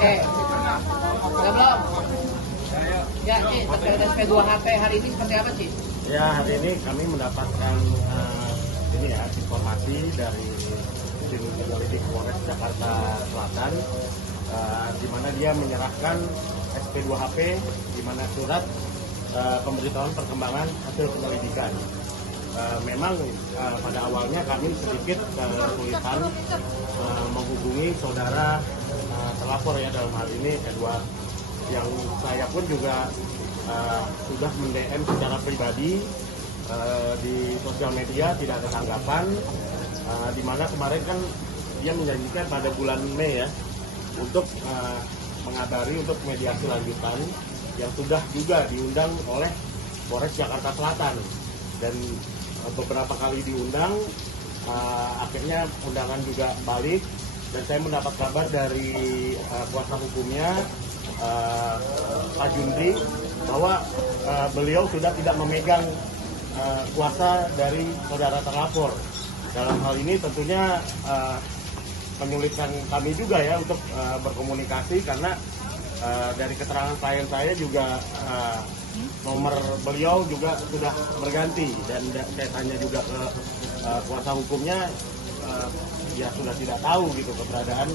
Oke. Udah belum? Ya, Ci, terkait SP2HP hari ini seperti apa, Ci? Ya, hari ini kami mendapatkan informasi dari tim penyelidik Polres Jakarta Selatan, di mana dia menyerahkan SP2HP, di mana surat pemberitahuan perkembangan hasil penyelidikan. Memang pada awalnya kami sedikit kesulitan menghubungi saudara terlapor ya, dalam hal ini Edward, yang saya pun juga sudah mend-DM secara pribadi di sosial media, tidak ada tanggapan, di mana kemarin kan dia menjanjikan pada bulan Mei ya untuk mengabari untuk mediasi lanjutan yang sudah juga diundang oleh Polres Jakarta Selatan, dan beberapa kali diundang, akhirnya undangan juga balik, dan saya mendapat kabar dari kuasa hukumnya Pak Jundri bahwa beliau sudah tidak memegang kuasa dari saudara terlapor. Dalam hal ini tentunya menyulitkan kami juga ya untuk berkomunikasi, karena dari keterangan klien saya juga nomor beliau juga sudah berganti, dan saya tanya juga ke kuasa hukumnya, dia sudah tidak tahu gitu keberadaan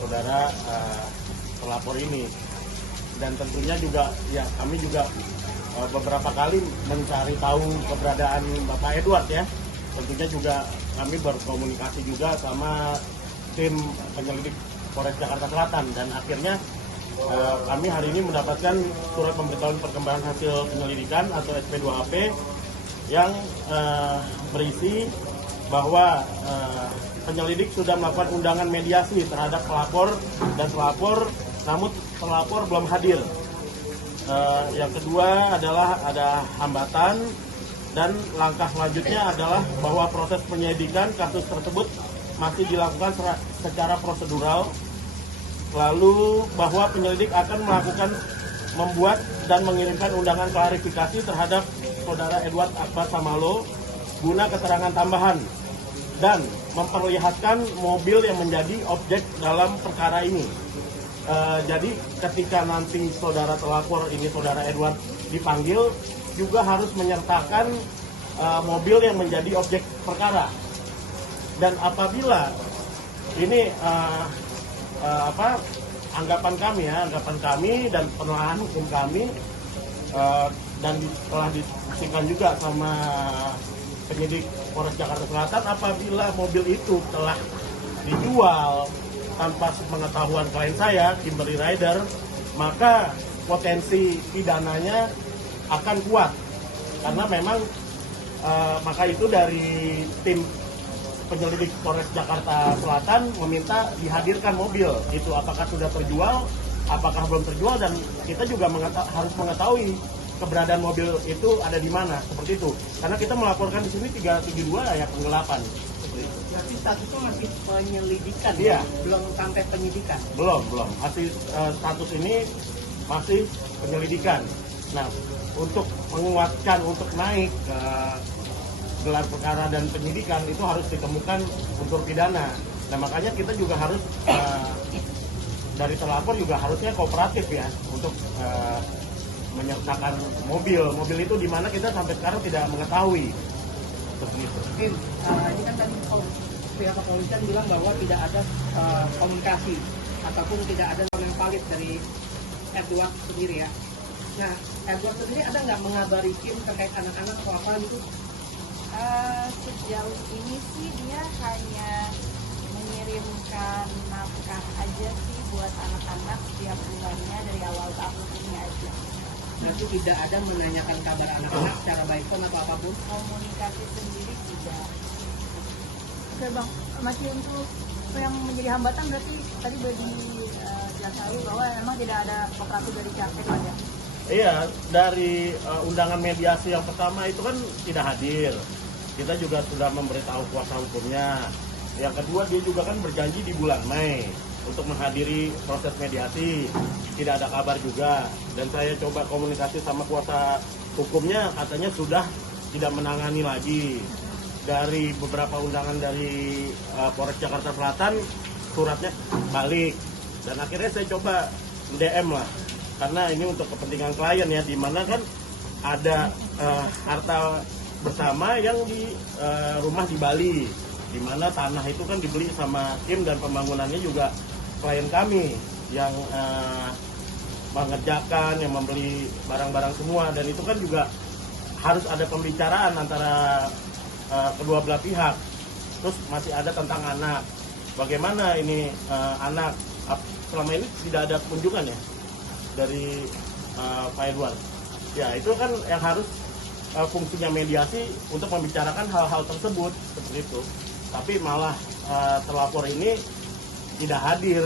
saudara pelapor ini. Dan tentunya juga ya kami juga beberapa kali mencari tahu keberadaan Bapak Edward ya. Tentunya juga kami berkomunikasi juga sama tim penyelidik Polres Jakarta Selatan, dan akhirnya kami hari ini mendapatkan surat pemberitahuan perkembangan hasil penyelidikan atau SP2HP yang berisi bahwa penyelidik sudah melakukan undangan mediasi terhadap pelapor dan pelapor, namun pelapor belum hadir. Yang kedua adalah ada hambatan, dan langkah selanjutnya adalah bahwa proses penyelidikan kasus tersebut masih dilakukan secara prosedural. Lalu bahwa penyelidik akan membuat dan mengirimkan undangan klarifikasi terhadap saudara Edward Akbar Samalo guna keterangan tambahan dan memperlihatkan mobil yang menjadi objek dalam perkara ini. Jadi ketika nanti saudara terlapor ini, saudara Edward, dipanggil, juga harus menyertakan mobil yang menjadi objek perkara. Dan apabila ini anggapan kami dan penelahan hukum kami, dan telah diskusikan juga sama penyidik Polres Jakarta Selatan, apabila mobil itu telah dijual tanpa pengetahuan klien saya, Kimberly Rider, maka potensi pidananya akan kuat. Karena memang maka itu dari tim penyelidik Polres Jakarta Selatan meminta dihadirkan mobil itu, apakah sudah terjual, apakah belum terjual, dan kita juga harus mengetahui keberadaan mobil itu ada di mana, seperti itu. Karena kita melaporkan di sini 372 ya penggelapan. Berarti statusnya masih penyelidikan, iya. Belum sampai penyidikan? Belum. Masih status ini masih penyelidikan. Nah, untuk menguatkan, untuk naik ke gelar perkara dan penyidikan, itu harus ditemukan unsur pidana. Nah, makanya kita juga harus dari terlapor juga harusnya kooperatif ya untuk menyertakan mobil itu di mana kita sampai sekarang tidak mengetahui. Ini kan tadi pihak kepolisian bilang bahwa tidak ada komunikasi ataupun tidak ada yang valid dari Edward sendiri ya. Nah, Edward sendiri ada nggak mengabari Kim terkait anak-anak atau apa gitu? Sejauh ini sih dia hanya mengirimkan nafkah aja sih buat anak-anak setiap bulannya dari awal tahun ini aja. Berarti tidak ada menanyakan kabar anak-anak secara by phone atau apapun? Komunikasi sendiri tidak. Oke Bang, masih untuk yang menjadi hambatan berarti tadi sudah dijelaskan bahwa memang tidak ada kooperatif dari pihak Edward ya? Iya, dari undangan mediasi yang pertama itu kan tidak hadir. Kita juga sudah memberitahu kuasa hukumnya. Yang kedua, dia juga kan berjanji di bulan Mei untuk menghadiri proses mediasi. Tidak ada kabar juga. Dan saya coba komunikasi sama kuasa hukumnya, katanya sudah tidak menangani lagi. Dari beberapa undangan dari Polres Jakarta Selatan, suratnya balik. Dan akhirnya saya coba DM lah, karena ini untuk kepentingan klien ya, dimana kan ada harta bersama yang di rumah di Bali, dimana tanah itu kan dibeli sama Kim dan pembangunannya juga klien kami yang mengerjakan, yang membeli barang-barang semua, dan itu kan juga harus ada pembicaraan antara kedua belah pihak. Terus masih ada tentang anak, bagaimana ini anak selama ini tidak ada kunjungan ya dari Pak Edward. Ya itu kan yang harus fungsinya mediasi untuk membicarakan hal-hal tersebut seperti itu. Tapi malah terlapor ini tidak hadir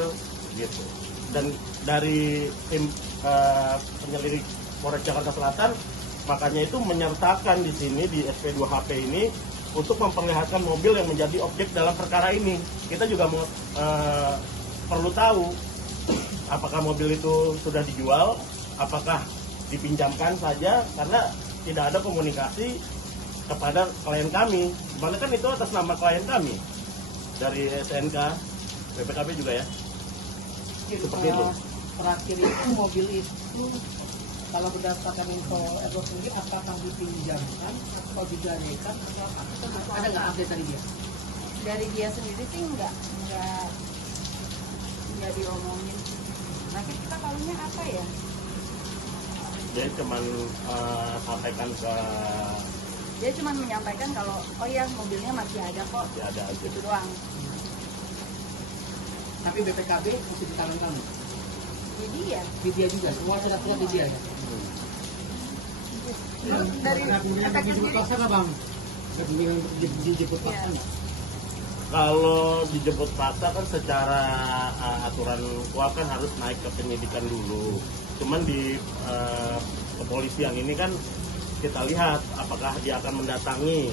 gitu. Dan dari tim penyelidik Polres Jakarta Selatan makanya itu menyertakan di sini di SP2HP ini untuk memperlihatkan mobil yang menjadi objek dalam perkara ini. Kita juga perlu tahu apakah mobil itu sudah dijual, apakah dipinjamkan saja, karena tidak ada komunikasi kepada klien kami. Dimana kan itu atas nama klien kami dari SNK, BPKB juga ya. Seperti itu. Terakhir itu mobil itu kalau berdasarkan info Edward sendiri, apakah dipinjamkan atau digadaikan atau apa? Ada nggak update dari dia? Dari dia sendiri sih nggak diomongin. Nah kita tahunya apa ya? Dia cuman menyampaikan kalau oh ya mobilnya masih ada kok. masih ada aja. Gitu doang. Tapi BPKB masih di tangan kamu? Jadi ya Di dia juga, semua sudah di dia ya? Dari efek dijemput paksa nggak bang? Dijemput paksa Iya. nggak? Kalau dijemput paksa kan secara aturan KUHP kan harus naik ke penyidikan dulu. Cuman di kepolisian ini kan kita lihat apakah dia akan mendatangi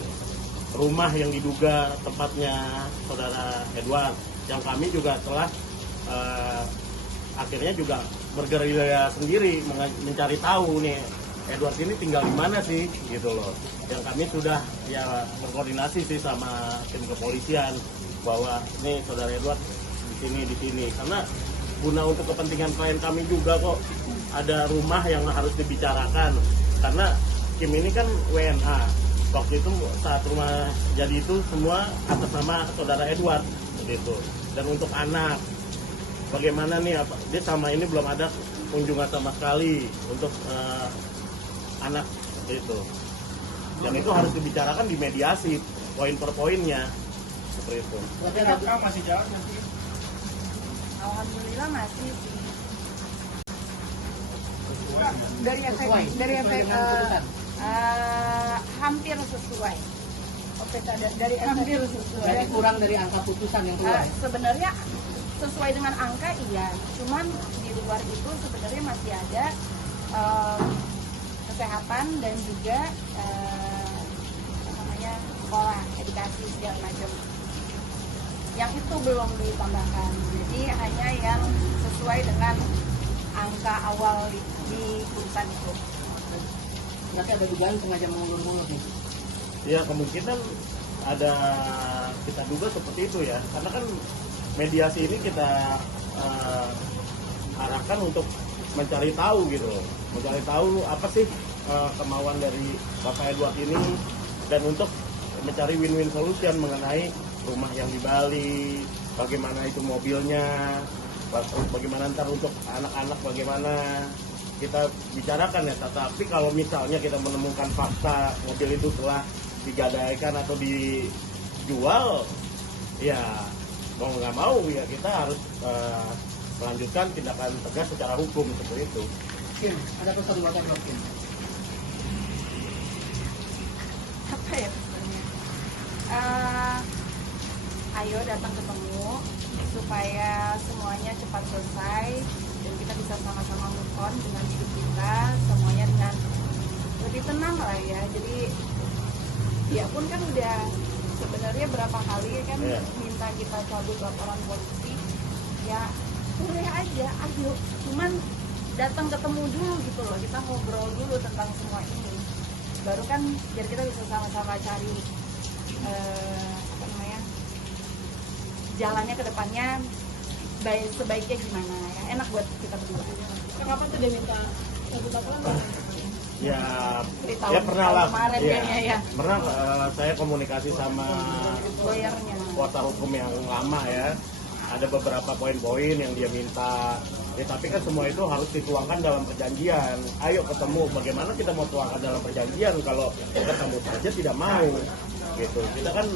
rumah yang diduga tempatnya saudara Edward. Yang kami juga telah akhirnya juga bergerilya sendiri mencari tahu nih Edward ini tinggal di mana sih gitu loh. Yang kami sudah ya berkoordinasi sih sama tim kepolisian bahwa ini saudara Edward di sini karena guna untuk kepentingan klien kami juga kok ada rumah yang harus dibicarakan, karena Kim ini kan WNA waktu itu saat rumah jadi itu semua atas nama saudara Edward gitu. Dan untuk anak bagaimana nih, apa dia sama ini belum ada kunjungan sama sekali untuk anak itu. Dan itu harus dibicarakan di mediasi poin per poinnya seperti itu. Berarti ada masih jalan nanti. alhamdulillah masih sih. dari efek dengan putusan. Hampir sesuai. oke dari efek Hampir sesuai. Jadi kurang dari angka putusan yang keluar. Sebenarnya sesuai dengan angka iya, cuman di luar itu sebenarnya masih ada kesehatan dan juga sekolah, edukasi segala macam. Yang itu belum ditambahkan. Jadi hanya yang sesuai dengan angka awal di putusan itu. Berarti ada dugaan sengaja mengulur-ulur nih. Ya kemungkinan ada, kita duga seperti itu ya, karena kan mediasi ini kita arahkan untuk mencari tahu gitu loh. Mencari tahu apa sih kemauan dari Bapak Edward ini, dan untuk mencari win-win solution mengenai rumah yang di Bali, bagaimana itu mobilnya, bagaimana ntar untuk anak-anak, bagaimana kita bicarakan ya. Tapi kalau misalnya kita menemukan fakta mobil itu telah digadaikan atau dijual, ya mau nggak mau ya kita harus melanjutkan tindakan tegas secara hukum seperti itu. Kim, ada pesan buat Edward Kim? Apa ya pesannya? Ayo datang ketemu supaya semuanya cepat selesai dan kita bisa sama-sama move on dengan hidup kita, semuanya dengan lebih tenang lah ya. Jadi dia pun kan udah sebenarnya berapa kali kan minta kita cabut laporan polisi, ya boleh aja, ayo, cuman datang ketemu dulu gitu loh, kita ngobrol dulu tentang semua ini, baru kan biar kita bisa sama-sama cari jalannya ke depannya sebaiknya gimana ya, enak buat kita berdua. Kapan tuh dia minta satu laporan? Ya, Di ya pernah lah. kemarin Iya. kayaknya ya, Pernah saya komunikasi sama lawyernya. kuasa hukum yang lama ya. Ada beberapa poin-poin yang dia minta. Ya, tapi kan semua itu harus dituangkan dalam perjanjian. Ayo ketemu, bagaimana kita mau tuangkan dalam perjanjian kalau ketemu saja tidak mau. Gitu. Kita kan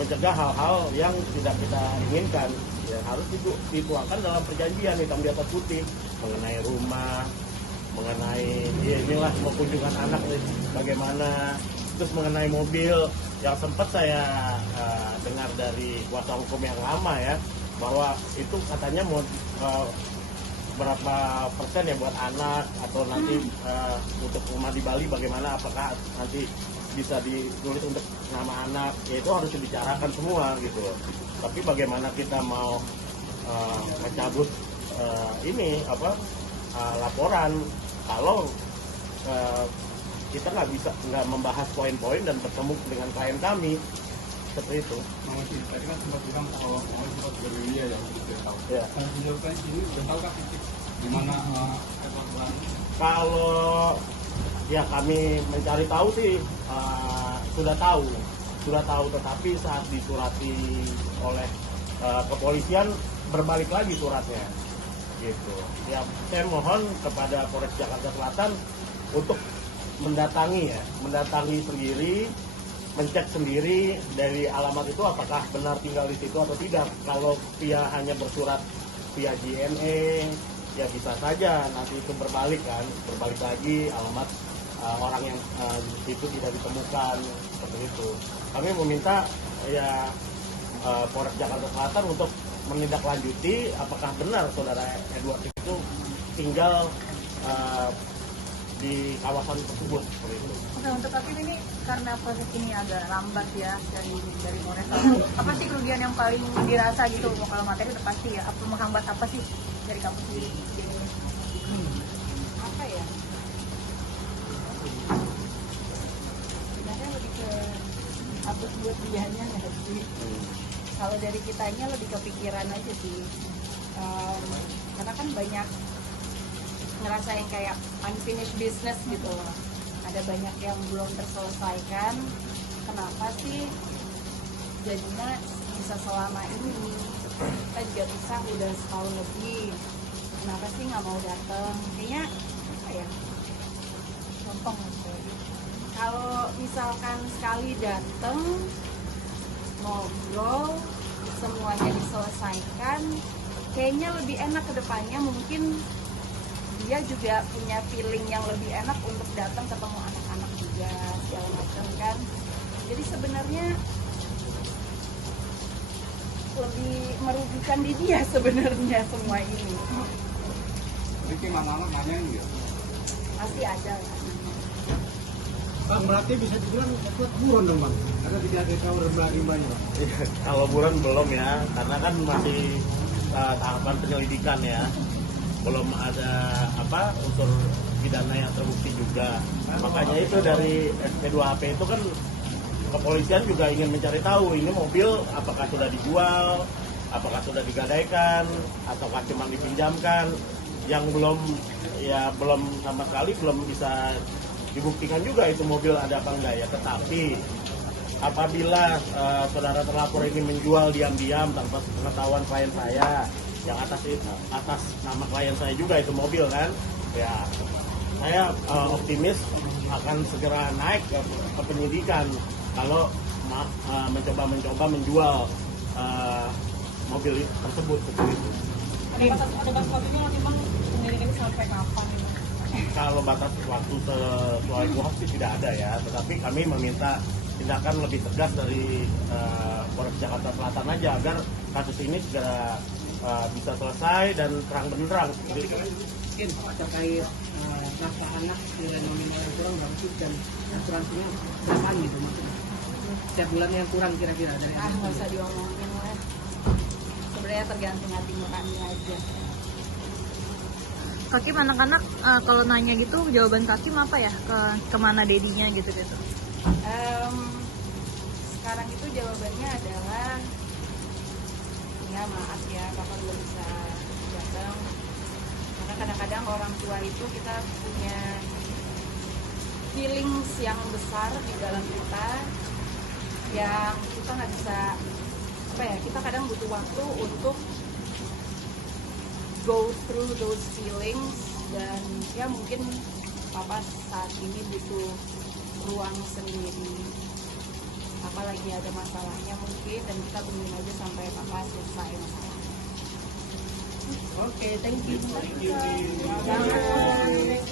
mencegah hal-hal yang tidak kita inginkan. Ya, harus dituangkan dalam perjanjian hitam di atas putih mengenai rumah, mengenai ya inilah mau kunjungan anak bagaimana, terus mengenai mobil yang sempat saya dengar dari kuasa hukum yang lama ya, bahwa itu katanya mau berapa persen ya buat anak atau nanti untuk rumah di Bali bagaimana, apakah nanti bisa ditulis untuk nama anak, ya itu harus dibicarakan semua gitu loh. Tapi bagaimana kita mau mencabut ini laporan kalau kita nggak membahas poin-poin dan bertemu dengan klien kami seperti itu. Tadi kan sempat bilang kalau sempat berwilya ya untuk tahu. Ya. Kalau sejauh ini udah tahu kah titik di mana evakuasi? Kalau ya kami mencari tahu sih sudah tahu, tetapi saat disurati oleh kepolisian berbalik lagi suratnya, gitu. Ya saya mohon kepada Polres Jakarta Selatan untuk mendatangi sendiri, mencek sendiri dari alamat itu apakah benar tinggal di situ atau tidak. Kalau dia hanya bersurat via JNE, ya bisa saja nanti itu berbalik lagi alamat orang yang di situ tidak ditemukan seperti itu. Kami meminta ya Polres Jakarta Selatan untuk menindaklanjuti apakah benar saudara Edward itu tinggal di kawasan tersebut seperti itu. Oke, untuk Hakim ini karena proses ini agak lambat ya dari Polres. Apa sih kerugian yang paling dirasa gitu? Kalau materi itu pasti ya. Apa menghambat apa sih dari kamu sendiri? Apa ya? Sebenarnya lebih ke hapus buat dianya nggak sih? Kalau dari kitanya lebih kepikiran aja sih. Karena kan banyak ngerasain kayak unfinished business gitu loh. Ada banyak yang belum terselesaikan. Kenapa sih jadinya bisa selama ini? Kita juga bisa udah setahun lebih. Kenapa sih nggak mau datang? Kayaknya apa ya? Gampang gitu. Kalau misalkan sekali datang ngobrol, semuanya diselesaikan, kayaknya lebih enak ke depannya. Mungkin dia juga punya feeling yang lebih enak untuk datang ketemu anak-anak juga segala macam kan. Jadi sebenarnya lebih merugikan di dia sebenarnya semua ini. Jadi mana nanyain gitu. Pasti ada lah. Bang, berarti bisa dibilang Edward buron dong bang, karena tidak ada kabar banyak. Kalau buron belum ya, karena kan masih tahapan penyelidikan ya, belum ada unsur pidana yang terbukti juga. Makanya itu dari SP2HP itu kan kepolisian juga ingin mencari tahu ini mobil apakah sudah dijual, apakah sudah digadaikan, ataukah cuma dipinjamkan. Yang belum sama sekali belum bisa dibuktikan juga itu mobil ada apa enggak ya. Tetapi apabila saudara terlapor ini menjual diam-diam tanpa pengetahuan klien saya, yang atas nama klien saya juga itu mobil kan, ya saya optimis akan segera naik ke penyidikan kalau mencoba menjual mobil tersebut seperti itu. Ada batas waktunya nanti bang penyelidikan ini sampai kapan? Kalau batas waktu sesuai KUHP sih tidak ada ya, tetapi kami meminta tindakan lebih tegas dari Polres Jakarta Selatan aja agar kasus ini segera bisa selesai dan terang benderang. Mungkin terkait rasa anak dengan nominal yang kurang berapa sih dan asuransinya berapaan gitu maksudnya? Setiap bulannya yang kurang kira-kira dari Nggak usah diomongin lah. Sebenarnya tergantung hati nurani aja. Hakim, anak-anak kalau nanya gitu jawaban Hakim apa ya, kemana dedinya gitu. Sekarang itu jawabannya adalah ya maaf ya papa belum bisa datang, karena kadang-kadang orang tua itu kita punya feelings yang besar di dalam kita yang kita nggak bisa kita kadang butuh waktu untuk go through those feelings, dan ya mungkin papa saat ini butuh ruang sendiri, apalagi ada masalahnya mungkin, dan kita tungguin aja sampai papa selesai masalahnya. Oke, thank you. Jangan.